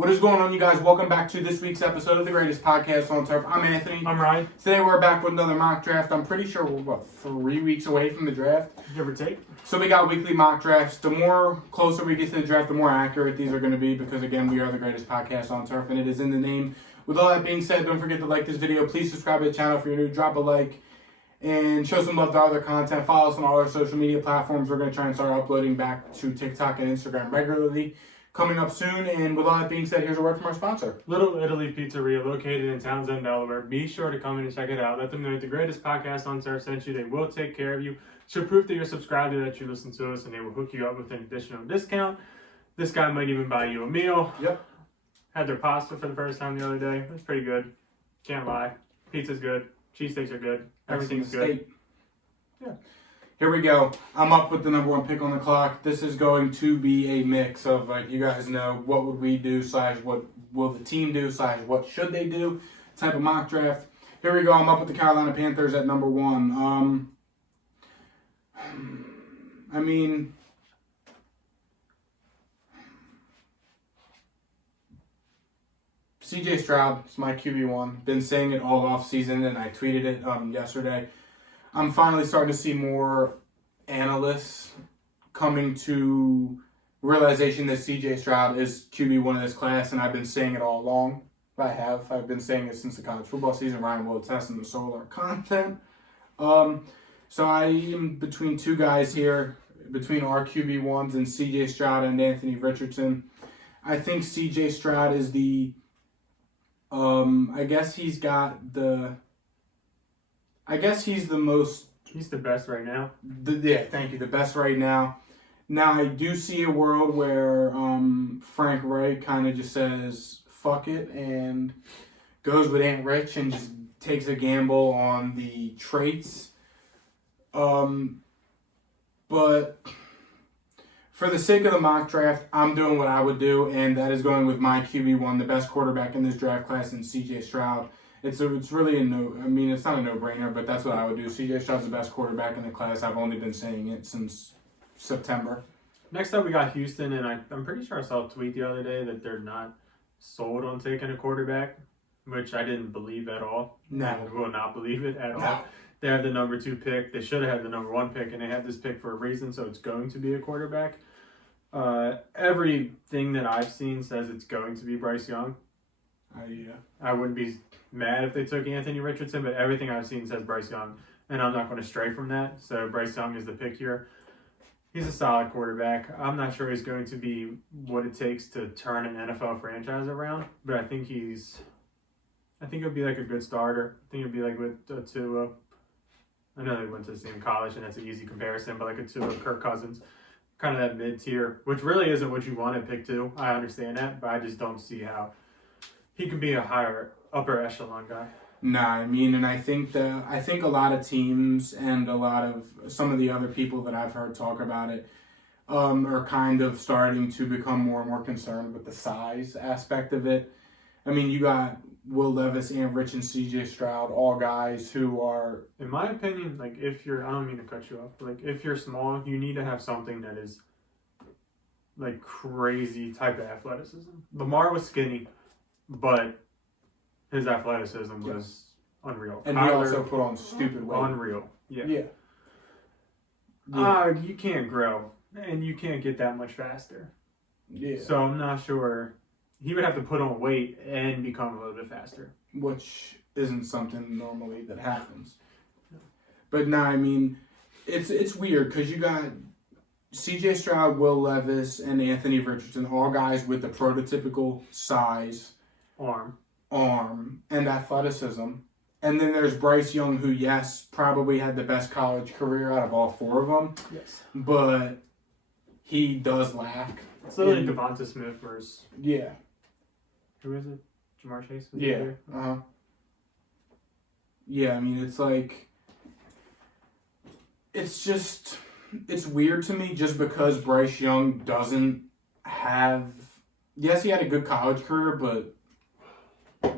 What is going on, you guys? Welcome back to this week's episode of the greatest podcast on turf. I'm Anthony. I'm Ryan. Today we're back with another mock draft. I'm pretty sure we're, 3 weeks away from the draft? Give or take. So we got weekly mock drafts. The more closer we get to the draft, the more accurate these are going to be because, again, we are the greatest podcast on turf, and it is in the name. With all that being said, don't forget to like this video. Please subscribe to the channel if you're new. Drop a like and show some love to our other content. Follow us on all our social media platforms. We're going to try and start uploading back to TikTok and Instagram regularly. Coming up soon, and with all that being said, here's a word from our sponsor. Little Italy Pizzeria, located in Townsend, Delaware. Be sure to come in and check it out. Let them know that the greatest podcast on turf sent you. They will take care of you. Show proof that you're subscribed to that you listen to us, and they will hook you up with an additional discount. This guy might even buy you a meal. Yep. Had their pasta for the first time the other day. It was pretty good. Can't lie. Pizza's good. Cheesesteaks are good. Everything's good. Yeah. Here we go. I'm up with the number one pick on the clock. This is going to be a mix of, like, you guys know, what would we do / what will the team do / what should they do type of mock draft. Here we go. I'm up with the Carolina Panthers at number one. CJ Stroud is my QB1. Been saying it all off season, and I tweeted it yesterday. I'm finally starting to see more analysts coming to realization that CJ Stroud is QB1 of this class, and I've been saying it all along. I've been saying it since the college football season. Ryan will attest in the solar content. So I am between two guys here, between our QB1s and CJ Stroud and Anthony Richardson. I think CJ Stroud is the, He's the best right now. Thank you. The best right now. Now, I do see a world where Frank Reich kind of just says, fuck it, and goes with Ant Rich and just takes a gamble on the traits. But for the sake of the mock draft, I'm doing what I would do, and that is going with my QB1, the best quarterback in this draft class, in CJ Stroud. It's really it's not a no-brainer, but that's what I would do. CJ Stroud's the best quarterback in the class. I've only been saying it since September. Next up, we got Houston, and I'm pretty sure I saw a tweet the other day that they're not sold on taking a quarterback, which I didn't believe at all. No. I will not believe it at all. They have the number 2 pick. They should have had the number 1 pick, and they had this pick for a reason, so it's going to be a quarterback. Everything that I've seen says it's going to be Bryce Young. I wouldn't be mad if they took Anthony Richardson, but everything I've seen says Bryce Young, and I'm not going to stray from that. So Bryce Young is the pick here. He's a solid quarterback. I'm not sure he's going to be what it takes to turn an NFL franchise around, but I think he'll be like a good starter. I think he'll be like with Tua. I know they went to the same college, and that's an easy comparison, but like a Tua, Kirk Cousins, kind of that mid-tier, which really isn't what you want to pick 2. I understand that, but I just don't see how he could be a higher upper echelon guy. And I think a lot of teams and a lot of some of the other people that I've heard talk about it are kind of starting to become more and more concerned with the size aspect of it. I mean, you got Will Levis, Ant Rich, and CJ Stroud, all guys who are, in my opinion, like I don't mean to cut you off, but like if you're small, you need to have something that is like crazy type of athleticism. Lamar was skinny, but his athleticism was unreal. And he also put on stupid weight. Unreal. Yeah. You can't grow, and you can't get that much faster. Yeah. So I'm not sure. He would have to put on weight and become a little bit faster. Which isn't something normally that happens. No. But it's weird because you got CJ Stroud, Will Levis, and Anthony Richardson, all guys with the prototypical size, arm, and athleticism. And then there's Bryce Young, who, yes, probably had the best college career out of all 4 of them. Yes. But he does lack. It's literally Devonta Smith versus... Yeah. Who is it? Jamar Chase? Yeah. Yeah, it's like... It's weird to me just because Bryce Young doesn't have... Yes, he had a good college career, but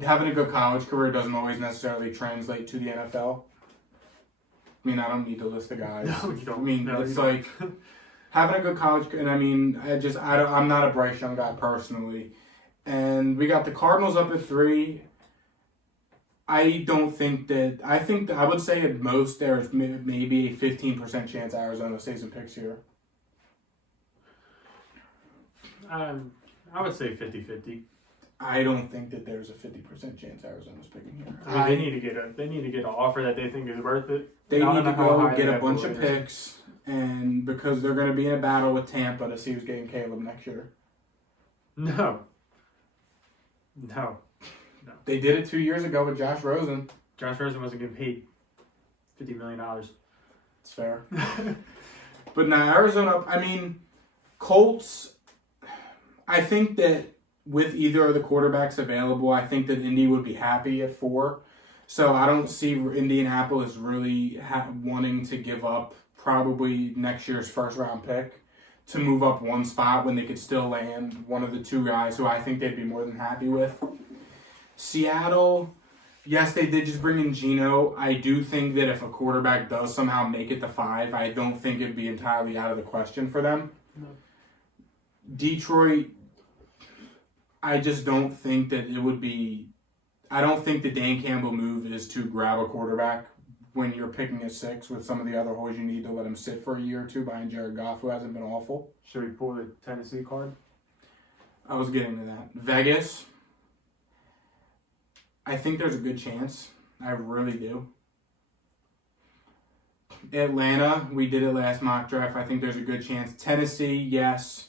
having a good college career doesn't always necessarily translate to the NFL. I don't need to list the guys. No, you don't. It's like having a good college, and I'm not a Bryce Young guy personally, And we got the Cardinals up at 3. I would say at most there's maybe a 15% chance Arizona stays in picks here. I would say 50-50. I don't think that there's a 50% chance Arizona's picking here. I mean, they need to get an offer that they think is worth it. They need to go get a bunch of picks, and because they're going to be in a battle with Tampa to see who's getting Caleb next year. No. They did it 2 years ago with Josh Rosen. Josh Rosen wasn't getting paid $50 million. It's fair. But now Arizona, I mean, Colts, I think that with either of the quarterbacks available, I think that Indy would be happy at 4. So I don't see Indianapolis really wanting to give up probably next year's first-round pick to move up one spot when they could still land one of the two guys who I think they'd be more than happy with. Seattle, yes, they did just bring in Geno. I do think that if a quarterback does somehow make it to 5, I don't think it'd be entirely out of the question for them. No. Detroit, I just don't think that it would be... I don't think the Dan Campbell move is to grab a quarterback when you're picking a 6 with some of the other holes you need to let him sit for a year or two behind Jared Goff, who hasn't been awful. Should we pull the Tennessee card? I was getting to that. Vegas, I think there's a good chance. I really do. Atlanta, we did it last mock draft. I think there's a good chance. Tennessee, yes.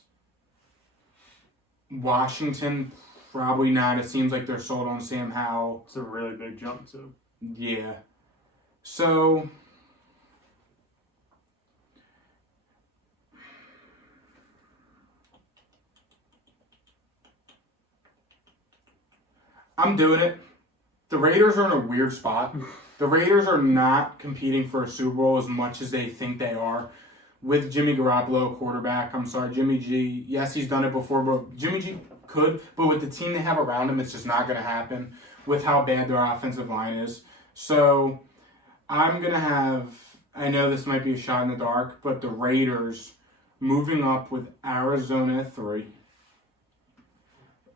Washington, probably not. It seems like they're sold on Sam Howell. It's a really big jump, too. Yeah. So, I'm doing it. The Raiders are in a weird spot. The Raiders are not competing for a Super Bowl as much as they think they are. With Jimmy Garoppolo, quarterback, Jimmy G. Yes, he's done it before, but Jimmy G could. But with the team they have around him, it's just not going to happen with how bad their offensive line is. So I'm going to have, I know this might be a shot in the dark, but the Raiders moving up with Arizona at 3.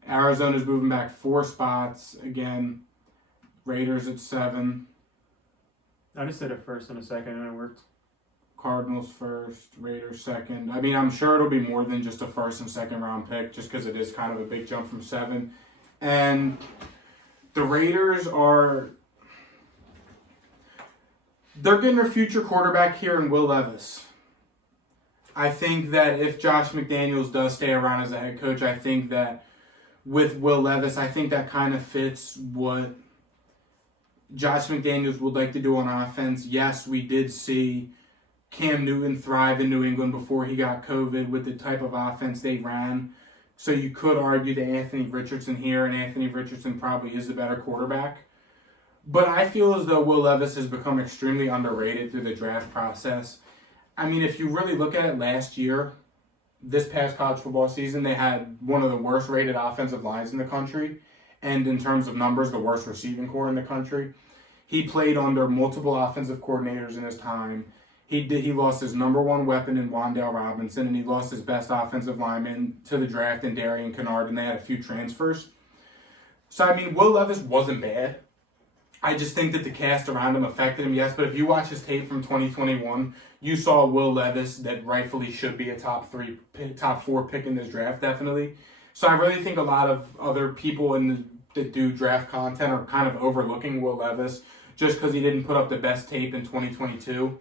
Arizona's moving back 4 spots. Again, Raiders at 7. I just said a first and a second, and it worked. Cardinals first, Raiders second. I mean, I'm sure it'll be more than just a first and second round pick just because it is kind of a big jump from 7. And the Raiders they're getting their future quarterback here in Will Levis. I think that if Josh McDaniels does stay around as a head coach, I think that with Will Levis, I think that kind of fits what Josh McDaniels would like to do on offense. Yes, we did see Cam Newton thrive in New England before he got COVID with the type of offense they ran. So you could argue that Anthony Richardson here, and Anthony Richardson probably is the better quarterback. But I feel as though Will Levis has become extremely underrated through the draft process. I mean, if you really look at it last year, this past college football season, they had one of the worst rated offensive lines in the country. And in terms of numbers, the worst receiving core in the country. He played under multiple offensive coordinators in his time. He lost his number one weapon in Wan'Dale Robinson, and he lost his best offensive lineman to the draft in Darian Kennard, and they had a few transfers. So, I mean, Will Levis wasn't bad. I just think that the cast around him affected him, yes. But if you watch his tape from 2021, you saw Will Levis that rightfully should be a top 4 pick in this draft, definitely. So I really think a lot of other people that do draft content are kind of overlooking Will Levis just because he didn't put up the best tape in 2022.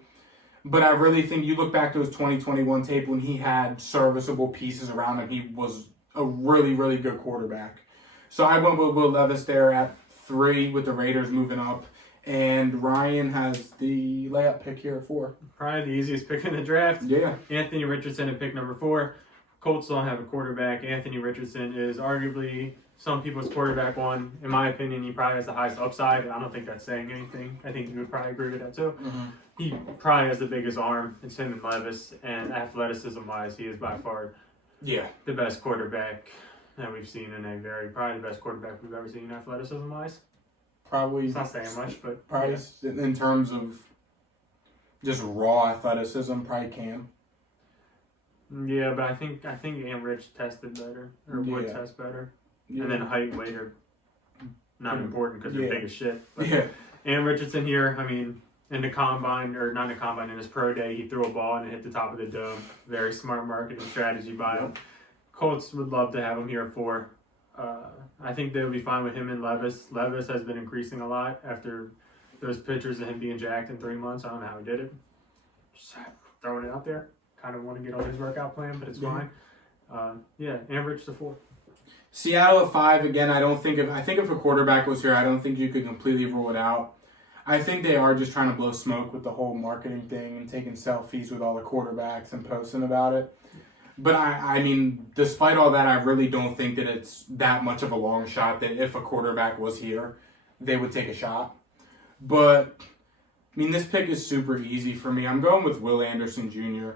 But I really think you look back to his 2021 tape when he had serviceable pieces around him. He was a really, really good quarterback. So I went with Will Levis there at 3 with the Raiders moving up. And Ryan has the layup pick here at 4. Probably the easiest pick in the draft. Yeah. Anthony Richardson at pick number 4. Colts don't have a quarterback. Anthony Richardson is arguably some people's quarterback 1. In my opinion, he probably has the highest upside. I don't think that's saying anything. I think you would probably agree with that too. Mm-hmm. He probably has the biggest arm. It's him and Levis. And athleticism-wise, he is by far the best quarterback that we've seen in probably the best quarterback we've ever seen athleticism-wise. Probably. It's not saying much, but probably in terms of just raw athleticism, probably Cam. Yeah, but I think Rich tested better or would test better. And then height and weight are not important because they're big as shit. But, Yeah. and Richardson here, I mean, in the combine, or not in the combine, in his pro day, he threw a ball and it hit the top of the dome. Very smart marketing strategy by him. Colts would love to have him here for. I think they would be fine with him and Levis. Levis has been increasing a lot after those pictures of him being jacked in 3 months. I don't know how he did it. Just throwing it out there. Kind of want to get on his workout plan, but it's fine. And Rich the 4th. Seattle at 5 again. I think if a quarterback was here, I don't think you could completely rule it out. I think they are just trying to blow smoke with the whole marketing thing and taking selfies with all the quarterbacks and posting about it. But I mean, despite all that, I really don't think that it's that much of a long shot that if a quarterback was here, they would take a shot. But, I mean, this pick is super easy for me. I'm going with Will Anderson Jr.,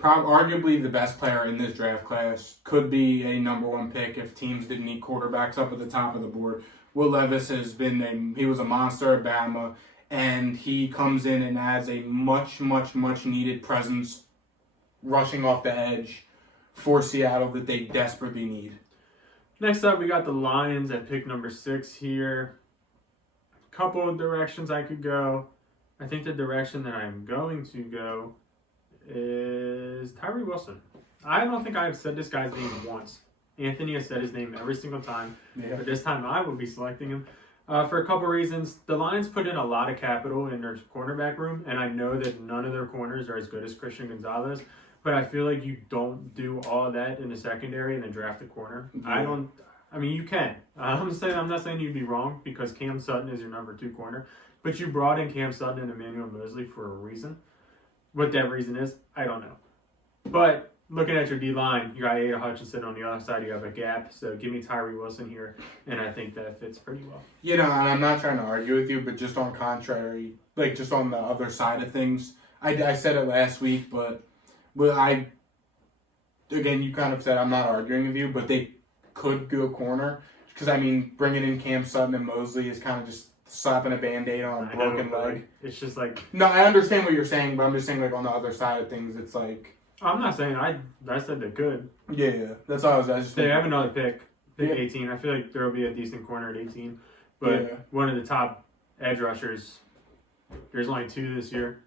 arguably the best player in this draft class. Could be a number 1 pick if teams didn't need quarterbacks up at the top of the board. Will Levis he was a monster at Bama, and he comes in and adds a much, much, much needed presence rushing off the edge for Seattle that they desperately need. Next up, we got the Lions at pick number 6 here. Couple of directions I could go. I think the direction that I'm going to go is Tyree Wilson. I don't think I've said this guy's name once. Anthony has said his name every single time. Yeah. But this time I will be selecting him. For a couple reasons. The Lions put in a lot of capital in their cornerback room, and I know that none of their corners are as good as Christian Gonzalez. But I feel like you don't do all that in the secondary and then draft a corner. Yeah. I mean, you can. I'm not saying you'd be wrong because Cam Sutton is your number 2 corner. But you brought in Cam Sutton and Emmanuel Mosley for a reason. What that reason is, I don't know. But looking at your D-line, you got Ada Hutchinson on the other side. You have a gap. So give me Tyree Wilson here. And I think that fits pretty well. You know, and I'm not trying to argue with you, but just on contrary, like just on the other side of things, I said it last week, but again, you kind of said I'm not arguing with you, but they could go corner. Because, I mean, bringing in Cam Sutton and Mosley is kind of just slapping a Band-Aid on a broken leg. It's just like... No, I understand what you're saying, but I'm just saying, like, on the other side of things, it's like... I'm not saying I said they could. Yeah. That's all I was They have another pick 18. I feel like there will be a decent corner at 18. But one of the top edge rushers, there's only 2 this year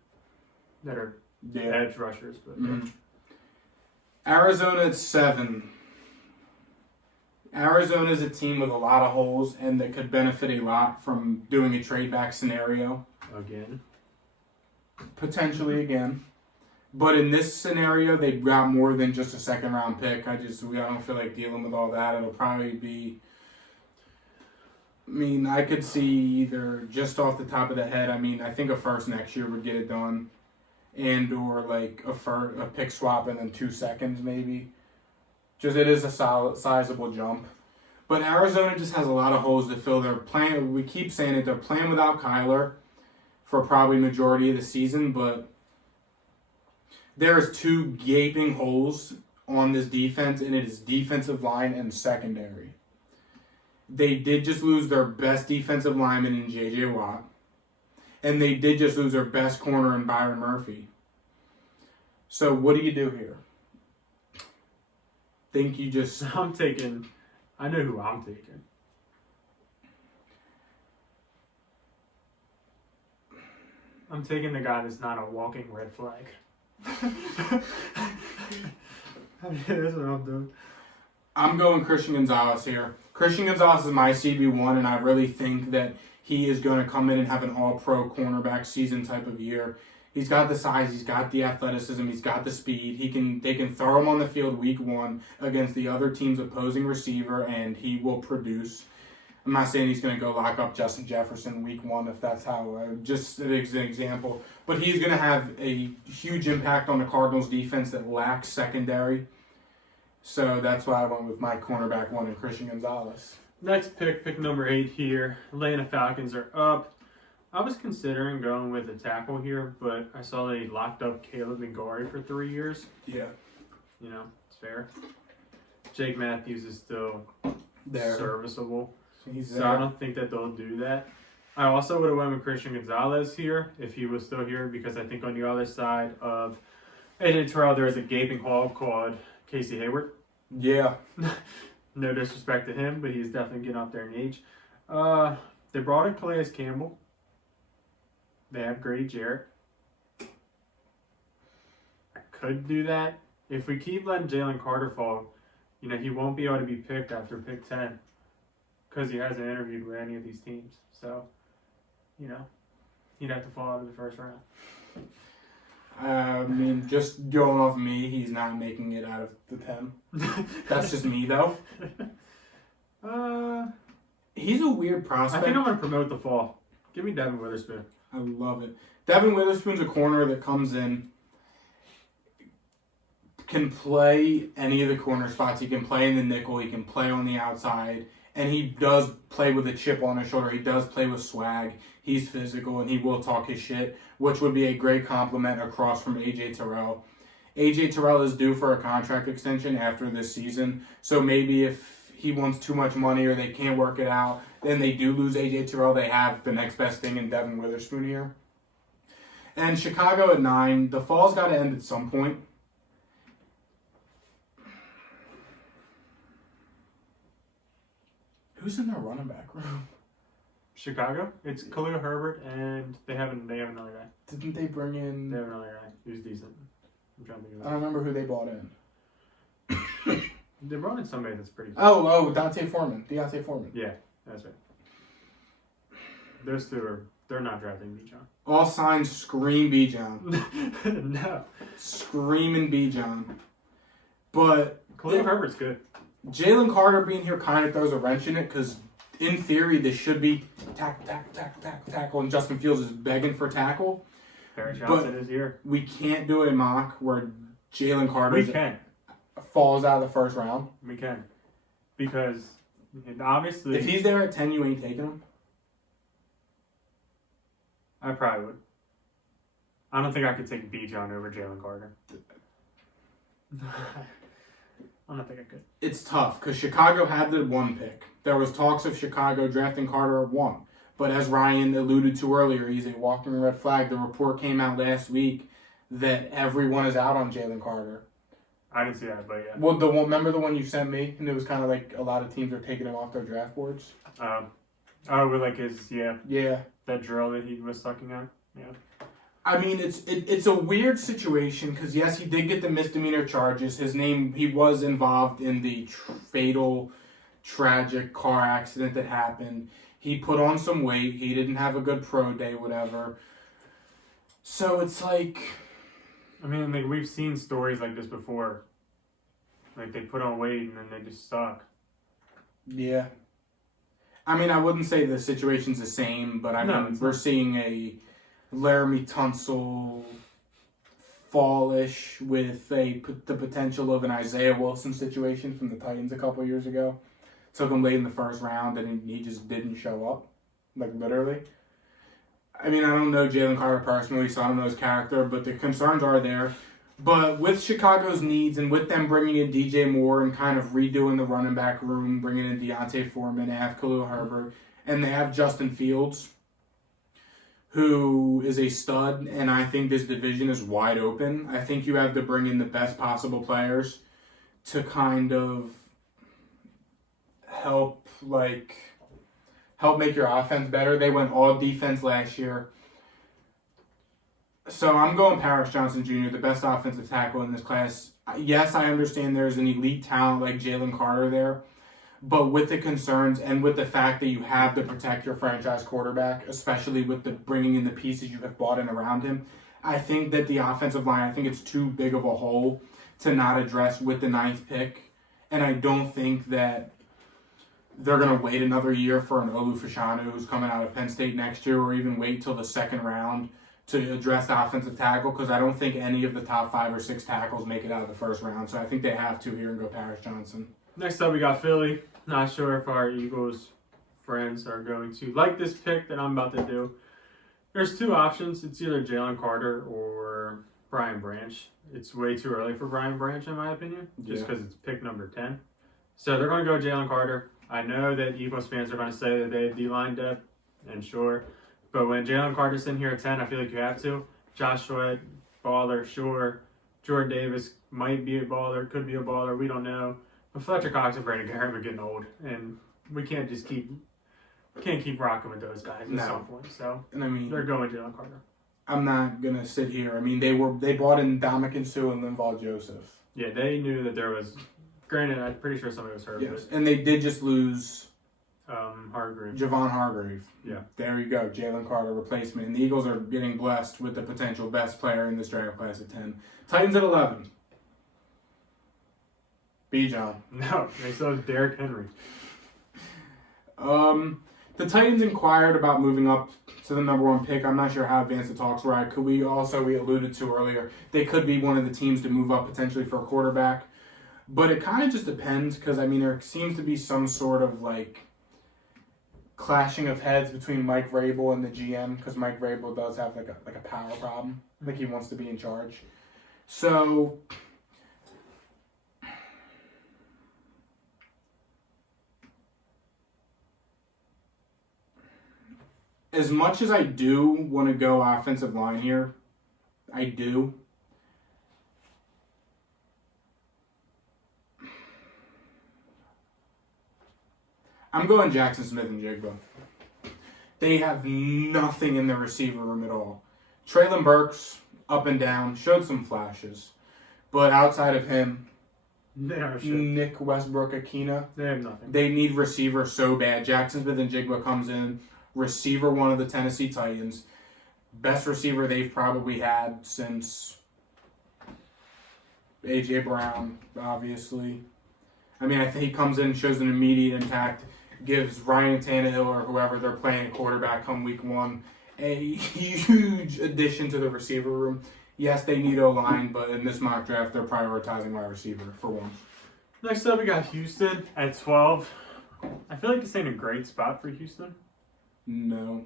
that are edge rushers. But Arizona at 7. Arizona's a team with a lot of holes and that could benefit a lot from doing a trade back scenario. Again. Potentially again. But in this scenario, they got more than just a second round pick. I don't feel like dealing with all that. It'll probably be... I mean, I could see either just off the top of the head, I mean, I think a first next year would get it done. And or like a pick swap and then 2 seconds maybe. Just it is a sizable jump. But Arizona just has a lot of holes to fill. They're playing, we keep saying it, they're playing without Kyler for probably majority of the season, but there's 2 gaping holes on this defense, and it is defensive line and secondary. They did just lose their best defensive lineman in J.J. Watt, and they did just lose their best corner in Byron Murphy. So what do you do here? Think you just... I know who I'm taking. I'm taking the guy that's not a walking red flag. That's what I'm doing. I'm going Christian Gonzalez here. Christian Gonzalez is my CB1, and I really think that he is going to come in and have an all-pro cornerback season type of year. He's got the size, he's got the athleticism, he's got the speed. They can throw him on the field week 1 against the other team's opposing receiver, and he will produce. I'm not saying he's going to go lock up Justin Jefferson week 1 if that's how, just an example. But he's going to have a huge impact on the Cardinals defense that lacks secondary. So that's why I went with my cornerback 1 and Christian Gonzalez. Next pick number 8 here. Atlanta Falcons are up. I was considering going with a tackle here, but I saw they locked up Caleb Ngari for 3 years. Yeah. You know, it's fair. Jake Matthews is still serviceable. So I don't think that they'll do that. I also would have went with Christian Gonzalez here if he was still here, because I think on the other side of AJ Terrell there is a gaping hole called Casey Hayward. Yeah. No disrespect to him, but he's definitely getting up there in age. They brought in Calais Campbell. They have Grady Jarrett. I could do that. If we keep letting Jalen Carter fall, he won't be able to be picked after pick 10 because he hasn't interviewed with any of these teams. So, he'd have to fall out of the first round. I mean, just going off me, he's not making it out of the 10. That's just me, though. He's a weird prospect. I think I'm going to promote the fall. Give me Devin Witherspoon. I love it. Devin Witherspoon's a corner that comes in, can play any of the corner spots. He can play in the nickel. He can play on the outside. And he does play with a chip on his shoulder. He does play with swag. He's physical, and he will talk his shit, which would be a great compliment across from A.J. Terrell. A.J. Terrell is due for a contract extension after this season. So maybe if he wants too much money or they can't work it out, then they do lose A.J. Terrell. They have the next best thing in Devin Witherspoon here. And Chicago at 9. The fall's got to end at some point. Who's in their running back room? Chicago? It's Khalil Herbert, and they have another guy. Didn't they bring in... They have another guy who's decent. I'm trying to think of it. I don't remember who they brought in. They brought in somebody that's pretty good. Deontay Foreman. Yeah, that's right. Those two they're not drafting Bijan. All signs scream Bijan. No. Screaming Bijan. But... Khalil Herbert's good. Jalen Carter being here kind of throws a wrench in it because, in theory, this should be tackle, and Justin Fields is begging for tackle. Barry Johnson is here. We can't do a mock where Jalen Carter falls out of the first round. We can. Because, obviously... If he's there at 10, you ain't taking him? I probably would. I don't think I could take Bijan over Jalen Carter. I don't think I could. It's tough because Chicago had the 1 pick. There was talks of Chicago drafting Carter at 1. But as Ryan alluded to earlier, he's a walking red flag. The report came out last week that everyone is out on Jalen Carter. I didn't see that, but yeah. Well, remember the one you sent me? And it was kind of like a lot of teams are taking him off their draft boards. With like his, Yeah. That drill that he was sucking at? Yeah. I mean, it's a weird situation because, yes, he did get the misdemeanor charges. He was involved in the fatal, tragic car accident that happened. He put on some weight. He didn't have a good pro day, whatever. So it's like... I mean, like, we've seen stories like this before. Like, they put on weight and then they just suck. Yeah. I mean, I wouldn't say the situation's the same, but we're seeing a Laramie Tunsil fallish with the potential of an Isaiah Wilson situation from the Titans a couple years ago. Took him late in the first round and he just didn't show up. Like, literally. I mean, I don't know Jalen Carter personally, so I don't know his character, but the concerns are there. But with Chicago's needs and with them bringing in DJ Moore and kind of redoing the running back room, bringing in Deontay Foreman, they have Khalil Herbert, and they have Justin Fields, who is a stud, and I think this division is wide open. I think you have to bring in the best possible players to kind of help make your offense better. They went all defense last year. So I'm going Paris Johnson Jr., the best offensive tackle in this class. Yes, I understand there's an elite talent like Jalen Carter there, but with the concerns and with the fact that you have to protect your franchise quarterback, especially with the bringing in the pieces you have brought in around him, I think that the offensive line, I think it's too big of a hole to not address with the 9th pick, and I don't think that they're going to wait another year for an Olu Fashanu who's coming out of Penn State next year, or even wait till the 2nd round to address the offensive tackle, because I don't think any of the top 5 or 6 tackles make it out of the first round. So I think they have to here and go Paris Johnson. Next up, we got Philly. Not sure if our Eagles friends are going to like this pick that I'm about to do. There's 2 options. It's either Jalen Carter or Brian Branch. It's way too early for Brian Branch, in my opinion, just because it's pick number 10. So they're going to go Jalen Carter. I know that Eagles fans are going to say that they have D-line depth, and sure. But when Jalen Carter's in here at 10, I feel like you have to. Josh Sweat, baller, sure. Jordan Davis might be a baller, could be a baller, we don't know. But Fletcher Cox and Brandon Graham are getting old, and we can't keep rocking with those guys at some point. So, and I mean, they're going Jalen Carter. I'm not gonna sit here. I mean, they brought in Dominican Sue and Linval Joseph. Yeah, they knew that there was. Granted, I'm pretty sure somebody was hurt. Yes, and they did just lose Hargrave. Javon Hargrave. Yeah. There you go, Jalen Carter replacement. And the Eagles are getting blessed with the potential best player in this draft class at 10. Titans at 11. Bijan. No, they still have Derrick Henry. The Titans inquired about moving up to the number 1 pick. I'm not sure how advanced the talks were. We alluded to earlier, they could be one of the teams to move up potentially for a quarterback. But it kind of just depends because, I mean, there seems to be some sort of, like, clashing of heads between Mike Vrabel and the GM because Mike Vrabel does have, like a power problem. Like, he wants to be in charge. So, as much as I do want to go offensive line here, I do. I'm going Jackson Smith and Jigba. They have nothing in the receiver room at all. Traylon Burks, up and down, showed some flashes. But outside of him, Nick Westbrook-Akina, they have nothing. They need receiver so bad. Jackson Smith and Jigba comes in, receiver one of the Tennessee Titans. Best receiver they've probably had since A.J. Brown, obviously. I mean, I think he comes in, shows an immediate impact, gives Ryan Tannehill or whoever they're playing a quarterback come week 1 a huge addition to the receiver room. Yes, they need O-line, but in this mock draft, they're prioritizing wide receiver for once. Next up, we got Houston at 12. I feel like this ain't a great spot for Houston. No.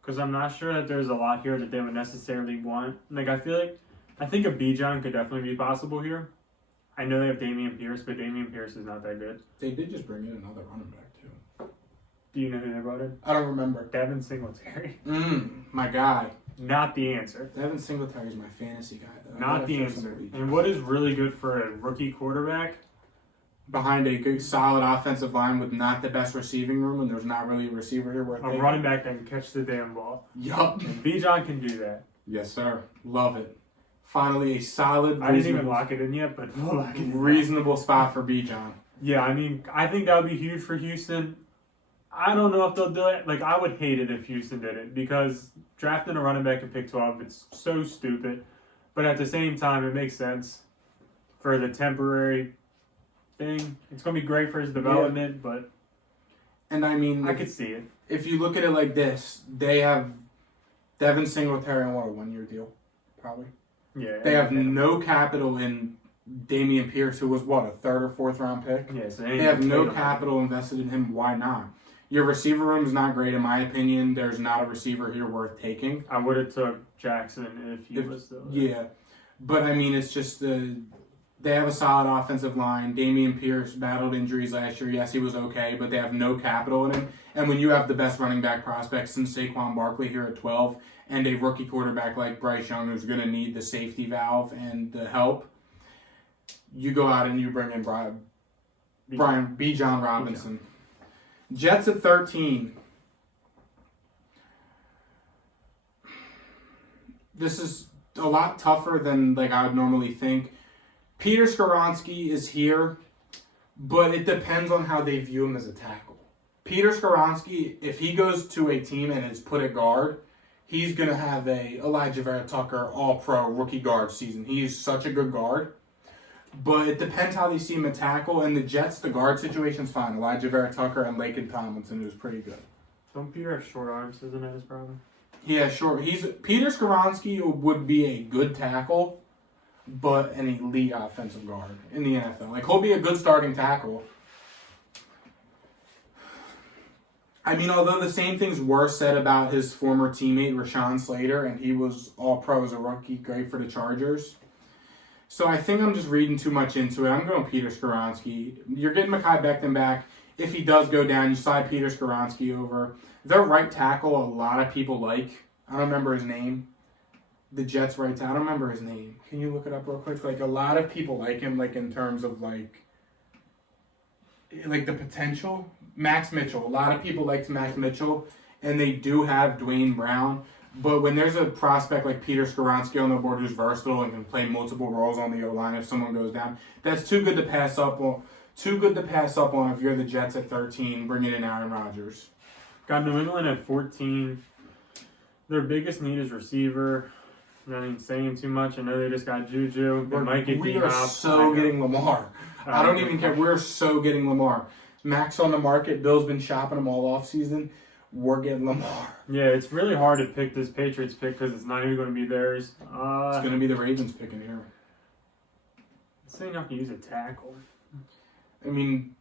Because I'm not sure that there's a lot here that they would necessarily want. Like, I think a Bijan could definitely be possible here. I know they have Dameon Pierce, but Dameon Pierce is not that good. They did just bring in another running back, too. Do you know who they brought in? I don't remember. Devin Singletary. My guy. Not the answer. Devin Singletary is my fantasy guy, though. Not the answer. And what is really good for a rookie quarterback? Behind a good, solid offensive line with not the best receiving room, and there's not really a receiver here worth a running back that can catch the damn ball. Yup. And Bijan can do that. Yes, sir. Love it. Finally, a solid, I didn't even lock it in yet, but we'll lock it in. Reasonable spot for Bijan. Yeah, I mean, I think that would be huge for Houston. I don't know if they'll do it. Like, I would hate it if Houston did it because drafting a running back in pick 12, it's so stupid. But at the same time, it makes sense for the temporary thing. It's going to be great for his development, but and I mean, I could see it. If you look at it like this, they have Devin Singletary on a 1-year deal, probably. Yeah. They have no capital in Dameon Pierce, who was, a 3rd or 4th round pick? Yeah, so they have no capital invested in him. Why not? Your receiver room is not great, in my opinion. There's not a receiver here worth taking. I would have took Jackson if he was still there. Yeah. But, I mean, it's just they have a solid offensive line. Dameon Pierce battled injuries last year. Yes, he was okay, but they have no capital in him. And when you have the best running back prospect since Saquon Barkley here at 12 and a rookie quarterback like Bryce Young who's going to need the safety valve and the help, you go out and you bring in Bijan Robinson. Jets at 13. This is a lot tougher than I would normally think. Peter Skoronski is here, but it depends on how they view him as a tackle. Peter Skoronski, if he goes to a team and is put at guard, he's going to have a Elijah Vera Tucker all-pro rookie guard season. He's such a good guard. But it depends how they see him at tackle. And the Jets, the guard situation's fine. Elijah Vera Tucker and Laken Tomlinson, who's pretty good. Don't Peter have short arms? Isn't that his problem? He has short. Peter Skoronski would be a good tackle, but an elite offensive guard in the NFL. He'll be a good starting tackle. I mean, although the same things were said about his former teammate, Rashawn Slater, and he was all-pro as a rookie, great for the Chargers. So I think I'm just reading too much into it. I'm going Peter Skoronski. You're getting Mekhi Becton back. If he does go down, you slide Peter Skoronski over. Their right tackle, a lot of people like. I don't remember his name. The Jets right tackle. I don't remember his name. Can you look it up real quick? A lot of people like him, in terms of, like the potential. Max Mitchell. A lot of people liked Max Mitchell, and they do have Dwayne Brown. But when there's a prospect like Peter Skoronski on the board who's versatile and can play multiple roles on the O-line if someone goes down, that's too good to pass up on. Too good to pass up on if you're the Jets at 13, bringing in Aaron Rodgers. Got New England at 14. Their biggest need is receiver. Not even saying too much. I know they just got Juju. They might get we are so getting Lamar. I don't even care. We're so getting Lamar. Max on the market. Bill's been shopping him all off season. We're getting Lamar. Yeah, it's really hard to pick this Patriots pick because it's not even going to be theirs. It's going to be the Ravens picking here. Saying not to use a tackle. I mean,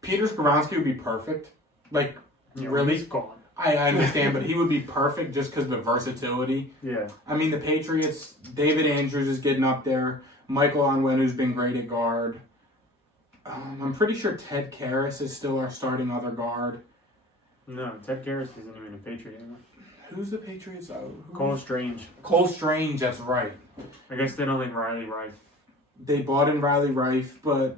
Peter Skoronski would be perfect. Like, really? He's gone. I understand, but he would be perfect just because of the versatility. Yeah. I mean, the Patriots, David Andrews is getting up there. Michael Onwenu's been great at guard. I'm pretty sure Ted Karras is still our starting other guard. No, Ted Karras isn't even a Patriot anymore. Who's the Patriots? Cole Strange. Cole Strange, that's right. I guess they don't like Riley Rife. They bought in Riley Rife, but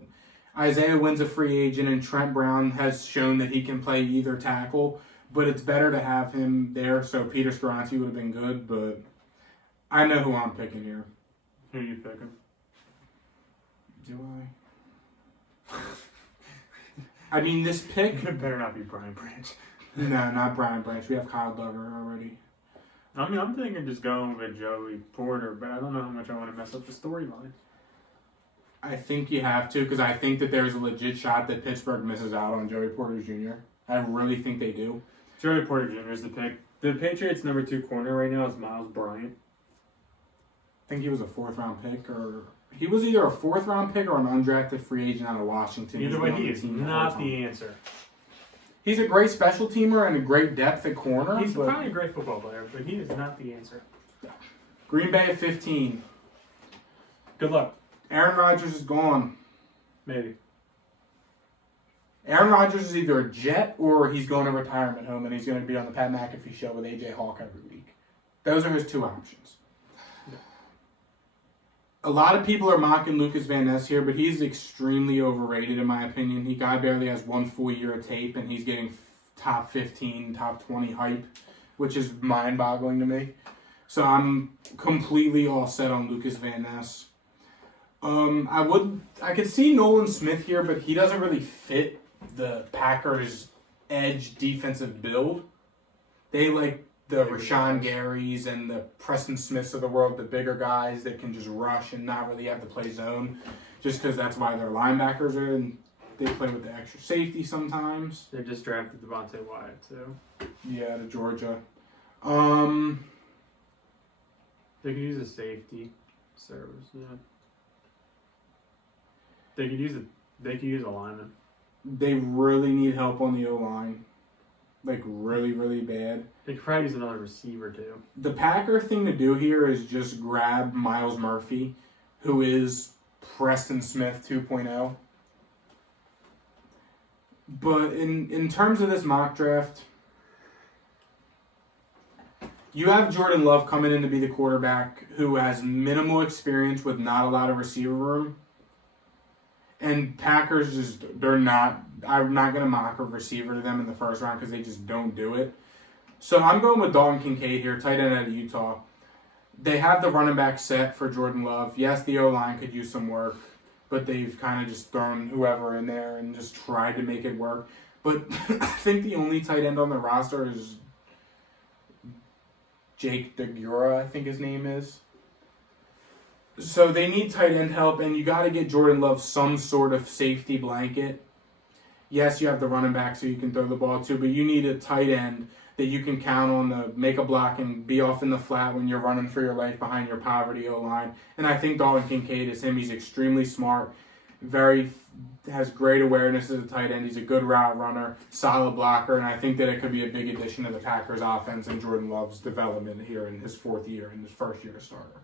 Isaiah Wynn's a free agent, and Trent Brown has shown that he can play either tackle. But it's better to have him there, so Peter Skoronski would have been good, but I know who I'm picking here. Who are you picking? Do I? I mean, this pick... It better not be Brian Branch. No, not Brian Branch. We have Kyle Duggar already. I mean, I'm thinking just going with Joey Porter, but I don't know how much I want to mess up the storyline. I think you have to, because I think that there's a legit shot that Pittsburgh misses out on Joey Porter Jr. I really think they do. Joey Porter Jr. is the pick. The Patriots' number 2 corner right now is Miles Bryant. I think he was a 4th-round pick, or... He was either a 4th-round pick or an undrafted free agent out of Washington. Either way, he is not the answer. He's a great special teamer and a great depth at corner. He's probably a great football player, but he is not the answer. Green Bay at 15. Good luck. Aaron Rodgers is gone. Maybe. Aaron Rodgers is either a Jet or he's going to retirement home and he's going to be on the Pat McAfee show with AJ Hawk every week. Those are his 2 options. A lot of people are mocking Lucas Van Ness here, but he's extremely overrated in my opinion. He guy barely has 1 full year of tape, and he's getting top 15, top 20 hype, which is mind-boggling to me. So I'm completely all set on Lucas Van Ness. I could see Nolan Smith here, but he doesn't really fit the Packers' edge defensive build. They like the Rashawn Garys and the Preston Smiths of the world, the bigger guys that can just rush and not really have to play zone, just because that's why their linebackers are, and they play with the extra safety sometimes. They just drafted Devontae Wyatt, too. Yeah, to Georgia. They could use a safety service, yeah. They could use a lineman. They really need help on the O-line. Like, really, really bad. They could probably use another receiver, too. The Packer thing to do here is just grab Miles Murphy, who is Preston Smith 2.0. But in terms of this mock draft, you have Jordan Love coming in to be the quarterback who has minimal experience with not a lot of receiver room. And Packers I'm not going to mock a receiver to them in the first round because they just don't do it. So I'm going with Dalton Kincaid here, tight end out of Utah. They have the running back set for Jordan Love. Yes, the O-line could use some work, but they've kind of just thrown whoever in there and just tried to make it work. But I think the only tight end on the roster is Jake DeGura, I think his name is. So they need tight end help, and you got to get Jordan Love some sort of safety blanket. Yes, you have the running back so you can throw the ball to, but you need a tight end that you can count on to make a block and be off in the flat when you're running for your life behind your poverty O-line. And I think Dalton Kincaid is him. He's extremely smart, has great awareness as a tight end. He's a good route runner, solid blocker, and I think that it could be a big addition to the Packers offense and Jordan Love's development here in his 4th year, in his first year as starter.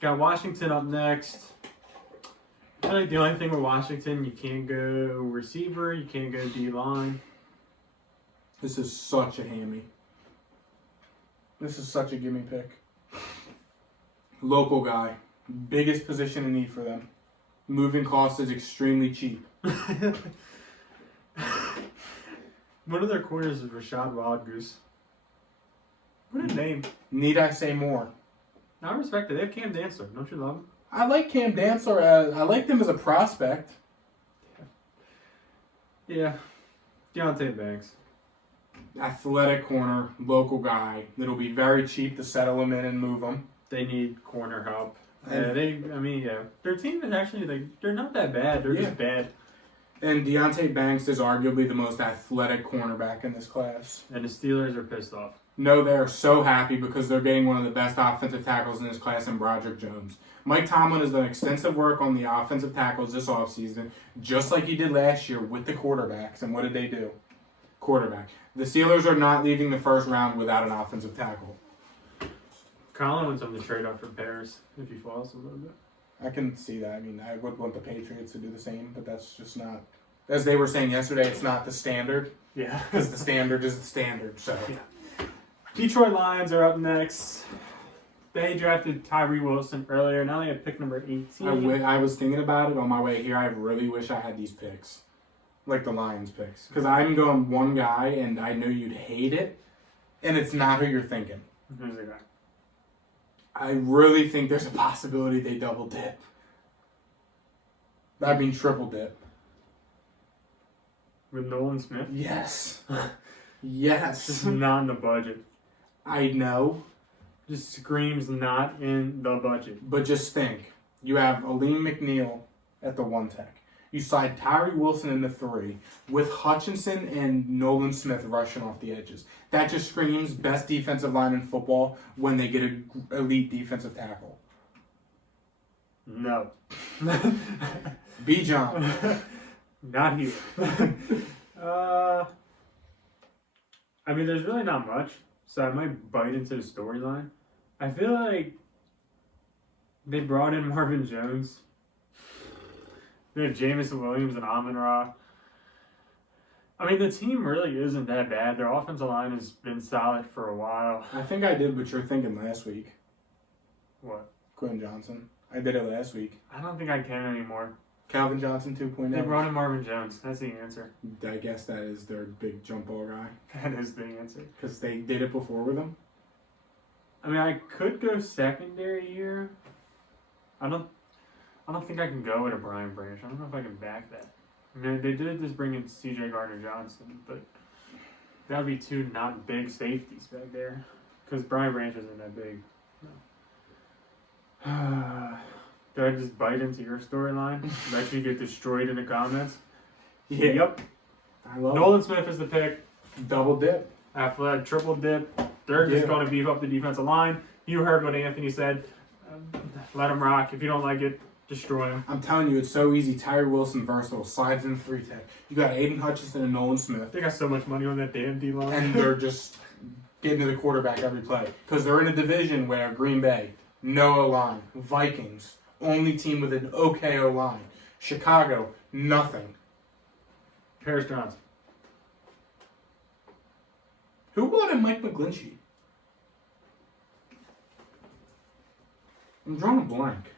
Got Washington up next. I feel like the only thing with Washington, you can't go receiver, you can't go D-line. This is such a hammy. This is such a gimme pick. Local guy. Biggest position in need for them. Moving cost is extremely cheap. One of their corners is Rashad Wildgoose. What a name. Need I say more? I respect it. They have Cam Dancer. Don't you love him? I like Cam Dancer. I like him as a prospect. Yeah. Deontay Banks. Athletic corner, local guy. It'll be very cheap to settle him in and move him. They need corner help. Their team is actually, they're not that bad. They're just bad. And Deontay Banks is arguably the most athletic cornerback in this class. And the Steelers are pissed off. No, they're so happy because they're getting one of the best offensive tackles in this class in Broderick Jones. Mike Tomlin has done extensive work on the offensive tackles this offseason, just like he did last year with the quarterbacks. And what did they do? Quarterback. The Steelers are not leaving the first round without an offensive tackle. Colin wants him to trade up for Paris if he falls a little bit. I can see that. I mean, I would want the Patriots to do the same, but that's just not... As they were saying yesterday, it's not the standard. Yeah. Because the standard is the standard, so... Yeah. Detroit Lions are up next. They drafted Tyree Wilson earlier. Now they have pick number 18. I was thinking about it on my way here. I really wish I had these picks. Like the Lions picks. Because I'm going one guy, and I know you'd hate it, and it's not who you're thinking. Who's the guy? I really think there's a possibility they double dip. I mean triple dip. With Nolan Smith? Yes. Yes. Just not in the budget. I know. Just screams not in the budget. But just think. You have Aleem McNeil at the 1 tech. You slide Tyree Wilson in the 3 with Hutchinson and Nolan Smith rushing off the edges. That just screams best defensive line in football when they get an elite defensive tackle. No. B. John. Not here. I mean, there's really not much, so I might bite into the storyline. I feel like they brought in Marvin Jones. They have Jamison Williams and Amon-Ra. I mean, the team really isn't that bad. Their offensive line has been solid for a while. I think I did what you're thinking last week. What? Quentin Johnson. I did it last week. I don't think I can anymore. Calvin Johnson 2.0. They brought in Marvin Jones. That's the answer. I guess that is their big jump ball guy. That is the answer. Because they did it before with him. I mean, I could go secondary here. I don't think I can go with a Brian Branch. I don't know if I can back that. I mean, they did just bring in C.J. Gardner-Johnson, but that would be two not big safeties back there. Because Brian Branch isn't that big. No. Do I just bite into your storyline? Let you get destroyed in the comments? Yeah. Yep. I love Nolan Smith is the pick. Double dip. Athletic triple dip. They're just going to beef up the defensive line. You heard what Anthony said. Let him rock. If you don't like it, destroy him. I'm telling you, it's so easy. Tyree Wilson versatile. Slides in 3 tech. You got Aiden Hutchinson and Nolan Smith. They got so much money on that damn D-line. And they're just getting to the quarterback every play. Because they're in a division where Green Bay, no O-line. Vikings, only team with an okay O-line. Chicago, nothing. Paris Johnson. Who brought in Mike McGlinchey? I'm drawing a blank.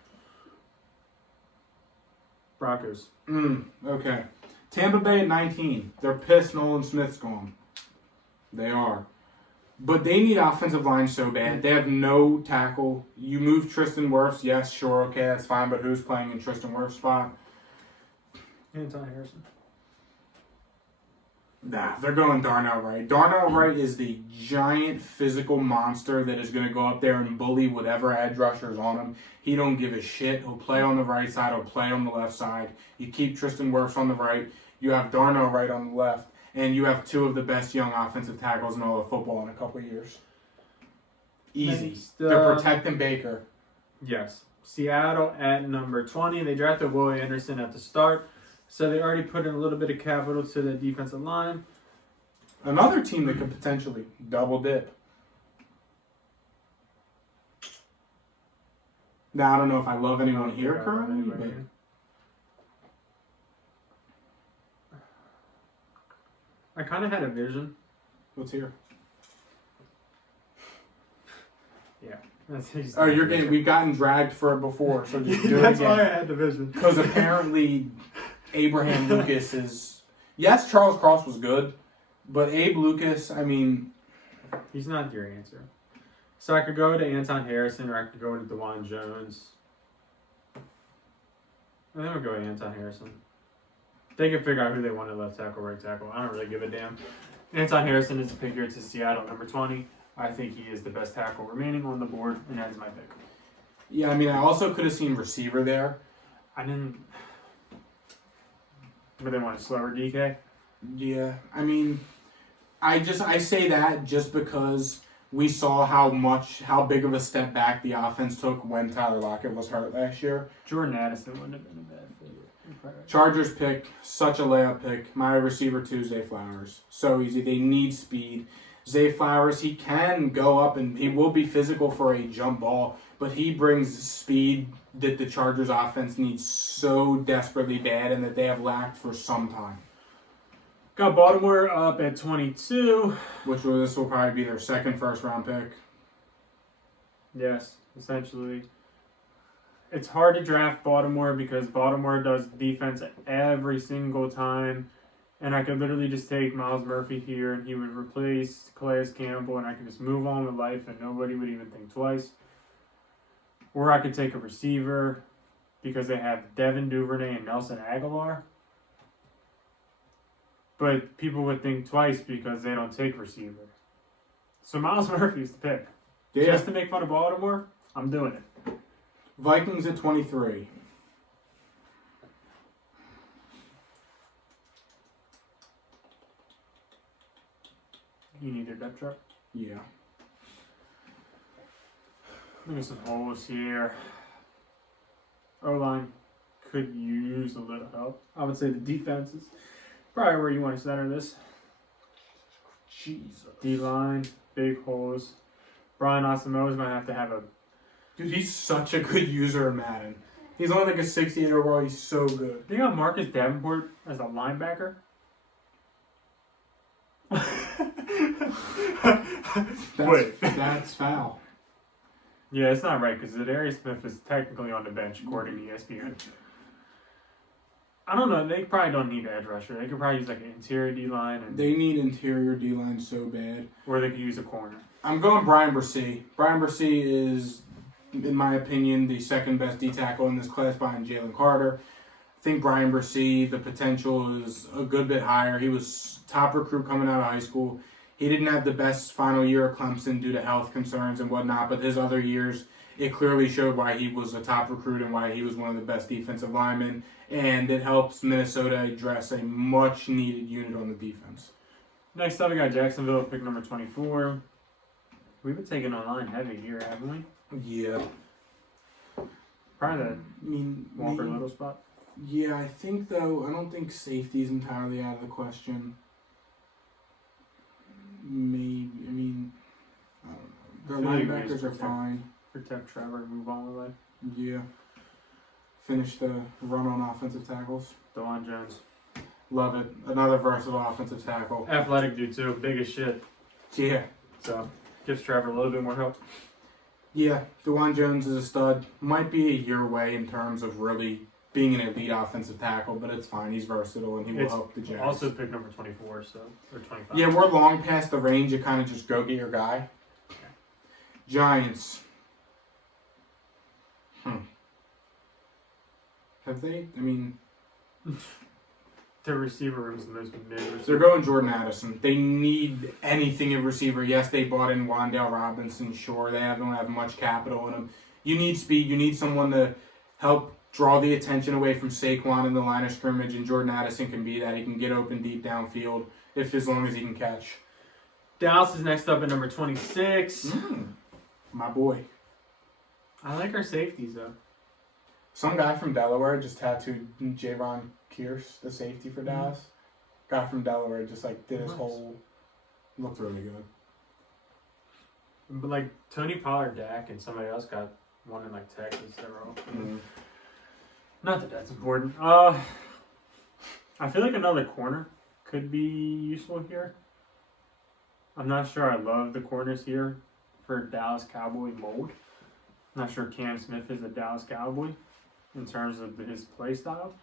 Broncos. Okay. Tampa Bay at 19. They're pissed Nolan Smith's gone. They are. But they need offensive line so bad. They have no tackle. You move Tristan Wirfs. Yes, sure, okay, that's fine. But who's playing in Tristan Wirfs' spot? Anton Harrison. Nah, they're going Darnell Wright. Darnell Wright is the giant physical monster that is going to go up there and bully whatever edge rushers on him. He don't give a shit. He'll play on the right side. He'll play on the left side. You keep Tristan Wirfs on the right. You have Darnell Wright on the left. And you have 2 of the best young offensive tackles in all of football in a couple of years. Easy. They're protecting Baker. Yes. Seattle at number 20. They drafted Will Anderson at the start. So they already put in a little bit of capital to the defensive line. Another team that could potentially double dip. Now, I don't know if I love anyone here currently, but... I kind of had a vision. What's here? Yeah. Oh, you're getting... We've gotten dragged for it before, so just do it That's again. why I had the vision. Because apparently Abraham Lucas is... Yes, Charles Cross was good, But Abe Lucas, I mean, he's not your answer. So I could go to Anton Harrison or I could go to DeJuan Jones. I think we'll go to Anton Harrison. They can figure out who they want at left tackle, right tackle. I don't really give a damn. Anton Harrison is a pick here to Seattle, number 20. I think he is the best tackle remaining on the board, and that is my pick. Yeah, I mean, I also could have seen receiver there. I didn't. But they want a slower DK? Yeah, I mean, I say that just because we saw how big of a step back the offense took when Tyler Lockett was hurt last year. Jordan Addison wouldn't have been a bad fit. Chargers pick, such a layup pick. My receiver too, Zay Flowers. So easy. They need speed. Zay Flowers, he can go up and he will be physical for a jump ball, but he brings speed that the Chargers offense needs so desperately bad and that they have lacked for some time. Got Baltimore up at 22. This will probably be their second first-round pick. Yes, essentially. It's hard to draft Baltimore because Baltimore does defense every single time. And I could literally just take Miles Murphy here and he would replace Calais Campbell and I could just move on with life and nobody would even think twice. Or I could take a receiver because they have Devin Duvernay and Nelson Aguilar. But people would think twice because they don't take receiver. So Miles Murphy's the pick. Yeah. Just to make fun of Baltimore, I'm doing it. Vikings at 23. You need their depth chart. Yeah. Look at some holes here. O-line could use a little help. I would say the defense is probably where you want to center this. Jesus. D-line, big holes. Brian Asamoah might have to have a... Dude, he's such a good user in Madden. He's only like a 68 overall. He's so good. You got Marcus Davenport as a linebacker? That's foul. Yeah, it's not right because Zadarius Smith is technically on the bench according to ESPN. I don't know. They probably don't need an edge rusher. They could probably use like an interior D-line. They need interior D-line so bad. Or they could use a corner. I'm going Brian Bresee. Brian Bresee is, in my opinion, the second best D-tackle in this class behind Jalen Carter. I think Brian Bresee, the potential is a good bit higher. He was top recruit coming out of high school. He didn't have the best final year at Clemson due to health concerns and whatnot, but his other years, it clearly showed why he was a top recruit and why he was one of the best defensive linemen, and it helps Minnesota address a much-needed unit on the defense. Next up, we got Jacksonville, pick number 24. We've been taking online heavy here, haven't we? Yeah. Probably the Walker Little spot. Yeah, I think, though, I don't think safety is entirely out of the question. Maybe, I don't know. Their linebackers are fine. Protect Trevor and move on with life. Yeah. Finish the run on offensive tackles. DeJuan Jones. Love it. Another versatile offensive tackle. Athletic dude, too. Big as shit. Yeah. So, gives Trevor a little bit more help. Yeah, DeJuan Jones is a stud. Might be a year away in terms of really being an elite offensive tackle, but it's fine. He's versatile, and he will help the Jags. Also pick number 24, so, or 25. Yeah, we're long past the range of kind of just go get your guy. Okay. Giants. Have they? Their receiver room is the most mid. They're going Jordan Addison. They need anything in receiver. Yes, they bought in Wan'Dale Robinson. Sure, they don't have much capital in them. You need speed. You need someone to help draw the attention away from Saquon in the line of scrimmage, and Jordan Addison can be that. He can get open deep downfield as long as he can catch. Dallas is next up at number 26. My boy. I like our safeties, though. Some guy from Delaware just tattooed Javon Kearse, the safety for Dallas. Guy from Delaware just did his whole... Looked really good. But Tony Pollard, Dak, and somebody else got one in Texas. They were all... Not that that's important. I feel like another corner could be useful here. I'm not sure I love the corners here for Dallas Cowboy mold. I'm not sure Cam Smith is a Dallas Cowboy in terms of his play style.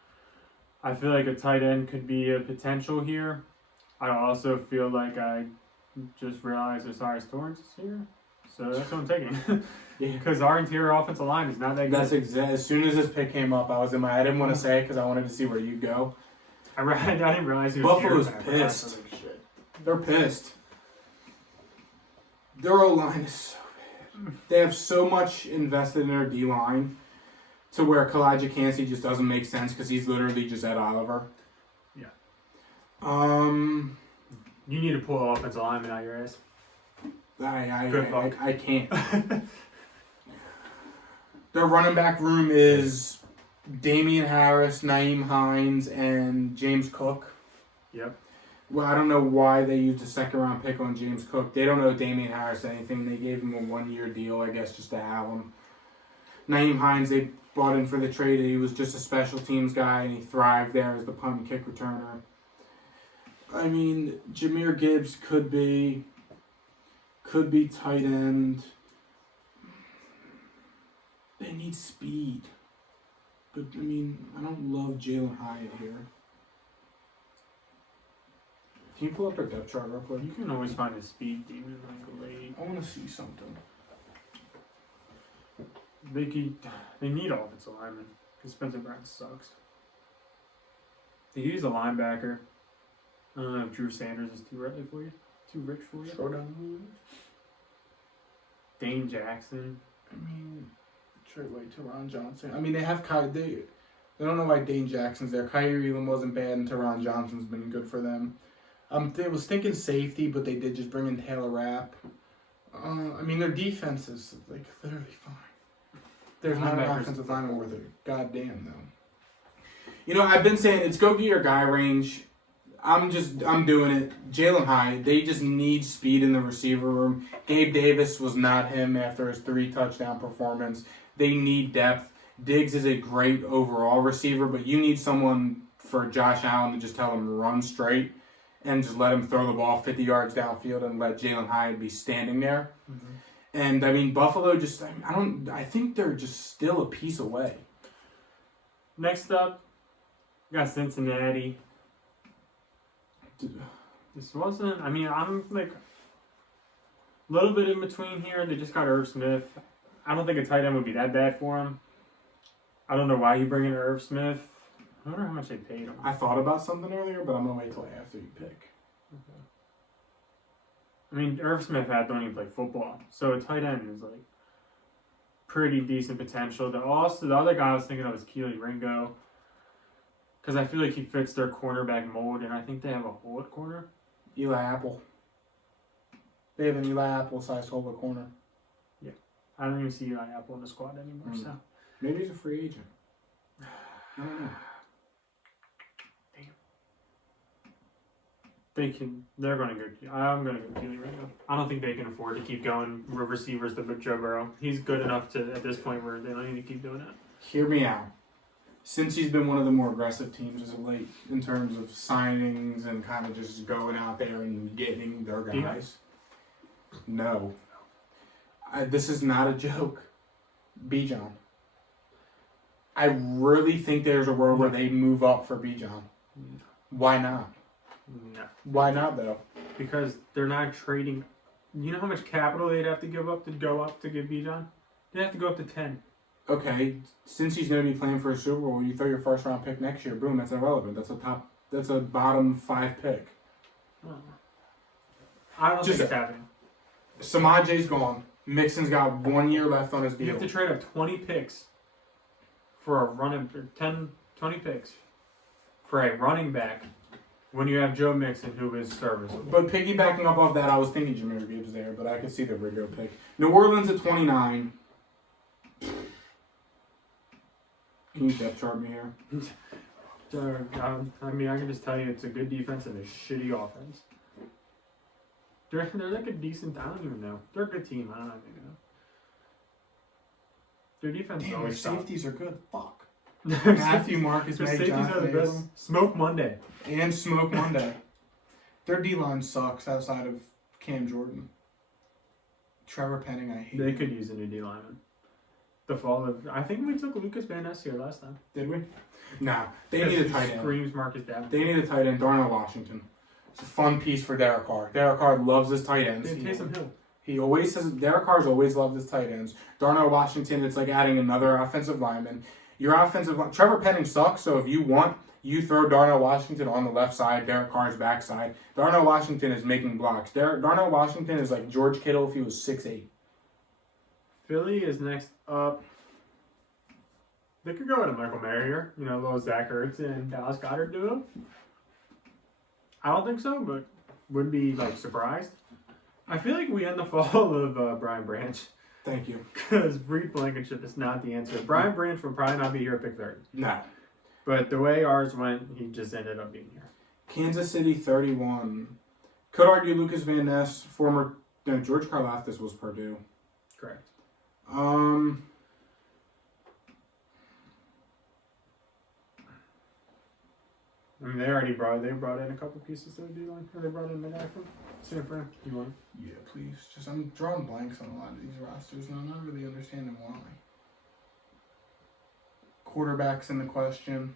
I feel like a tight end could be a potential here. I also feel like I just realized Osiris Torrance is here. So that's what I'm taking. Yeah. Because our interior offensive line is not that good. That's as soon as this pick came up, I didn't want to say it because I wanted to see where you go. I didn't realize he was Buffalo's here. pissed. They're pissed. Their O-line is so bad. They have so much invested in their D-line to where Kalijah Cansey just doesn't make sense because he's literally just Ed Oliver. Yeah. You need to pull an offensive lineman out your ass. I can't. Their running back room is Damian Harris, Naeem Hines, and James Cook. Yep. Well, I don't know why they used a second-round pick on James Cook. They don't owe Damian Harris anything. They gave him a one-year deal, I guess, just to have him. Naeem Hines, they brought in for the trade. He was just a special teams guy, and he thrived there as the punt and kick returner. I mean, Jahmyr Gibbs could be tight end. They need speed. But, I mean, I don't love Jalen Hyatt here. Can you pull up their depth chart real quick? You can always find a speed demon like late. I want to see something. They need offensive linemen because Spencer Brown sucks. They use a linebacker. I don't know if Drew Sanders is too rich for you. Scroll down. Dane Jackson. I mean, Teron Johnson. I mean, they have they don't know why Dane Jackson's there. Kyrie Elam wasn't bad, and Teron Johnson's been good for them. They was thinking safety, but they did just bring in Taylor Rapp. I mean, their defense is like literally fine. There's not an offensive lineman worth it. Goddamn though. You know, I've been saying it's go get your guy range. I'm doing it. Jalen Hyatt, they just need speed in the receiver room. Gabe Davis was not him after his 3-touchdown performance. They need depth. Diggs is a great overall receiver, but you need someone for Josh Allen to just tell him run straight and just let him throw the ball 50 yards downfield and let Jalen Hyatt be standing there. Mm-hmm. And, I mean, Buffalo just, I think they're just still a piece away. Next up, we got Cincinnati. This wasn't, I'm like a little bit in between here. They just got Irv Smith. I don't think a tight end would be that bad for him. I don't know why you bring in Irv Smith. I wonder how much they paid him. I thought about something earlier, but I'm going to wait till after you pick. Okay. I mean, Irv Smith don't even play football, so a tight end is like pretty decent potential. The other guy I was thinking of is Keely Ringo, because I feel like he fits their cornerback mold, and I think they have a hole at corner. Eli Apple. They have an Eli Apple-sized hole at corner. Yeah, I don't even see Eli Apple in the squad anymore. So maybe he's a free agent. I don't know. They're going to go. I'm going to go Keely Ringo. I don't think they can afford to keep going receivers to Joe Burrow. He's good enough to at this point where they don't need to keep doing that. Hear me out. Since he's been one of the more aggressive teams as of late in terms of signings and kind of just going out there and getting their guys, no. This is not a joke. Bijan. I really think there's a world where they move up for Bijan. Why not? No. Why not, though? Because they're not trading. You know how much capital they'd have to give up to go up to get Bijan? They'd have to go up to 10. Okay, since he's going to be playing for a Super Bowl, you throw your first round pick next year. Boom, that's irrelevant. That's a bottom 5 pick. I don't think it's happening. Samaje's gone. Mixon's got 1 year left on his deal. You have to trade up 20 picks for a running 20 picks for a running back when you have Joe Mixon, who is serviceable. But piggybacking up off that, I was thinking Jahmyr Gibbs there, but I could see the Ringo pick. New Orleans at 29. Can you depth chart me here? I can just tell you it's a good defense and a shitty offense. They're like a decent, I don't even know. They're a good team, I don't even know. Their defense is always their safeties are good. Fuck. Matthew Marcus, their Meg safeties Johnson, are the best. Smoke Monday. And Smoke Monday. Their D-line sucks outside of Cam Jordan. Trevor Penning, I hate They him. could use a new D-lineman. I think we took Lucas Van Ness here last time. Did we? Nah. They need a tight end. Screams Marcus Davenport. They need a tight end. Darnell Washington. It's a fun piece for Derek Carr. Derek Carr loves his tight ends. Taysom Hill. He always says Derek Carr's always loved his tight ends. Darnell Washington, it's like adding another offensive lineman. Trevor Penning sucks, so if you want, you throw Darnell Washington on the left side, Derek Carr's backside. Darnell Washington is making blocks. Darnell Washington is like George Kittle if he was 6'8". Philly is next up. They could go with a Michael Mayer here. You know, little Zach Ertz and Dallas Goedert duo. I don't think so, but wouldn't be like surprised. I feel like we end the fall of Brian Branch. Thank you. Because Reed Blankenship is not the answer. Brian Branch will probably not be here at pick 30. No. But the way ours went, he just ended up being here. Kansas City 31. Could argue Lucas Van Ness, George Karlaftis was Purdue. Correct. I mean, they brought in a couple pieces to the D-line. Or they brought in Mid from San Fran. You want? Yeah, please. I'm drawing blanks on a lot of these rosters, and I'm not really understanding why. Quarterback's in the question.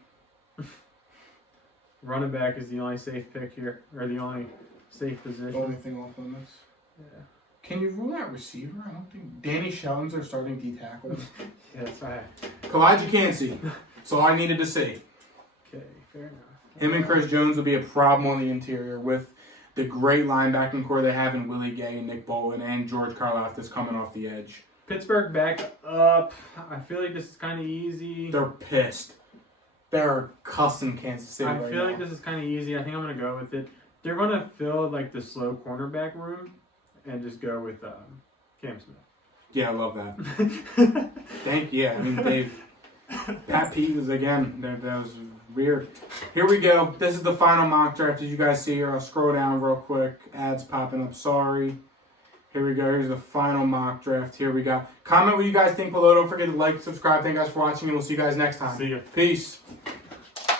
Running back is the only safe pick here, or the only safe position. The only thing off limits. Yeah. Can you rule out receiver? I don't think Danny Shelton's our starting D tackle. Yes, I. Kalijah Cansey. That's all I needed to see. Okay, fair enough. Him and Chris Jones will be a problem on the interior with the great linebacking core they have in Willie Gay and Nick Bolton and George Karlaftis coming off the edge. Pittsburgh back up. I feel like this is kind of easy. They're pissed. They're cussing Kansas City I feel like this is kind of easy. I think I'm going to go with it. They're going to fill like the slow cornerback room and just go with Cam Smith. Yeah, I love that. Thank you. I mean, Pat Pete was, again, that was weird. Here we go. This is the final mock draft. As you guys see here, I'll scroll down real quick. Ads popping up. Sorry. Here we go. Here's the final mock draft. Here we go. Comment what you guys think below. Don't forget to like, subscribe. Thank you guys for watching, and we'll see you guys next time. See ya. Peace.